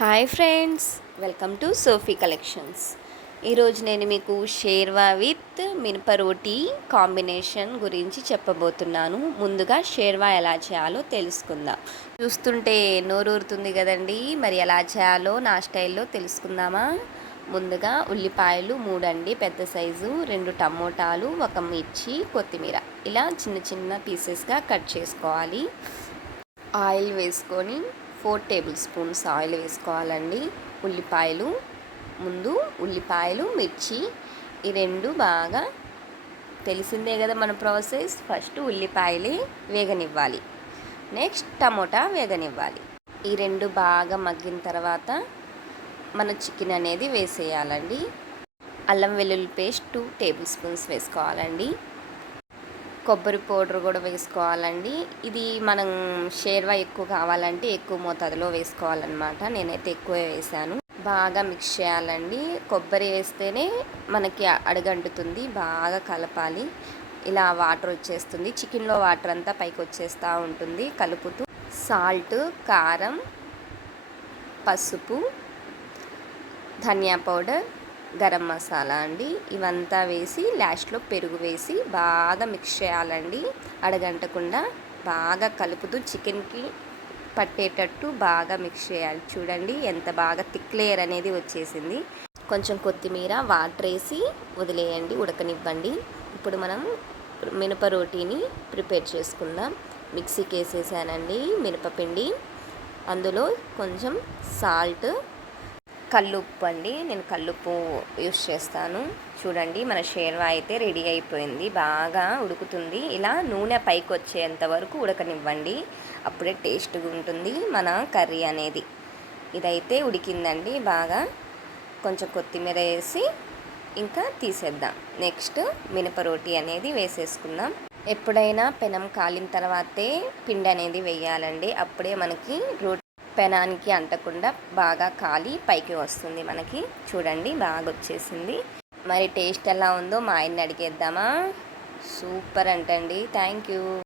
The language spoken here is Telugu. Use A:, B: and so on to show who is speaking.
A: Hi friends welcome to Sophie collections ఈరోజు నేను మీకు షేర్వా విత్ మినప రోటీ కాంబినేషన్ గురించి చెప్పబోతున్నాను. ముందుగా షేర్వా ఎలా చేయాలో తెలుసుకుందాం. చూస్తుంటే నోరూరుతుంది కదండి. మరి ఎలా చేయాలో నా స్టైల్లో తెలుసుకుందామా? ముందుగా ఉల్లిపాయలు మూడండి పెద్ద సైజు రెండు టమోటాలు ఒక మిర్చి కొత్తిమీర. ఇలా చిన్న చిన్న పీసెస్గా కట్ చేసుకోవాలి. ఆయిల్ వేసుకొని ఫోర్ టేబుల్ స్పూన్స్ ఆయిల్ వేసుకోవాలండి. ఉల్లిపాయలు ముందు ఉల్లిపాయలు మిర్చి ఈ రెండు బాగా తెలిసిందే కదా మన ప్రాసెస్. ఫస్ట్ ఉల్లిపాయలే వేగనివ్వాలి. నెక్స్ట్ టమోటా వేగనివ్వాలి. ఈ రెండు బాగా మగ్గిన తర్వాత మన చికెన్ అనేది వేసేయాలండి. అల్లం వెల్లుల్లి పేస్ట్ టూ టేబుల్ స్పూన్స్ వేసుకోవాలండి. కొబ్బరి పౌడర్ కూడా వేసుకోవాలండి. ఇది మనం షేర్వా ఎక్కువ కావాలంటే ఎక్కువ మోతాదులో వేసుకోవాలన్నమాట. నేనైతే ఎక్కువ వేసాను బాగా మిక్స్ చేయాలండి. కొబ్బరి వేస్తేనే మనకి అడుగంటుతుంది. బాగా కలపాలి. ఇలా వాటర్ వచ్చేస్తుంది. చికెన్లో వాటర్ అంతా పైకి వచ్చేస్తూ ఉంటుంది. కలుపుతూ సాల్ట్ కారం పసుపు ధనియా పౌడర్ గరం మసాలా అండి. ఇవంతా వేసి లాస్ట్లో పెరుగు వేసి బాగా మిక్స్ చేయాలండి. అడగంటకుండా బాగా కలుపుతూ చికెన్కి పట్టేటట్టు బాగా మిక్స్ చేయాలి. చూడండి ఎంత బాగా థిక్ లేయర్ అనేది వచ్చేసింది. కొంచెం కొత్తిమీర వాటర్ వేసి వదిలేయండి ఉడకనివ్వండి. ఇప్పుడు మనం మినప రోటీని ప్రిపేర్ చేసుకుందాం. మిక్సీకి వేసేసానండి మినపపిండి. అందులో కొంచెం సాల్ట్ కల్లుప్పు అండి. నేను కల్లుప్పు యూస్ చేస్తాను. చూడండి మన షేర్వా అయితే రెడీ అయిపోయింది. బాగా ఉడుకుతుంది. ఇలా నూనె పైకి వచ్చేంత వరకు ఉడకనివ్వండి. అప్పుడే టేస్ట్గా ఉంటుంది మన కర్రీ అనేది. ఇదైతే ఉడికిందండి. బాగా కొంచెం కొత్తిమీర వేసి ఇంకా తీసేద్దాం. నెక్స్ట్ మినప రోటీ అనేది వేసేసుకుందాం. ఎప్పుడైనా పెనం కాలిన తర్వాతే పిండి అనేది వేయాలండి. అప్పుడే మనకి రోటీ పెనానికి అంటకుండా బాగా కాలి పైకి వస్తుంది మనకి. చూడండి బాగా వచ్చేసింది మరి టేస్ట్ ఎలా ఉందో మా ఆయన్ని అడిగేద్దామా? సూపర్ అంటండి. Thank you.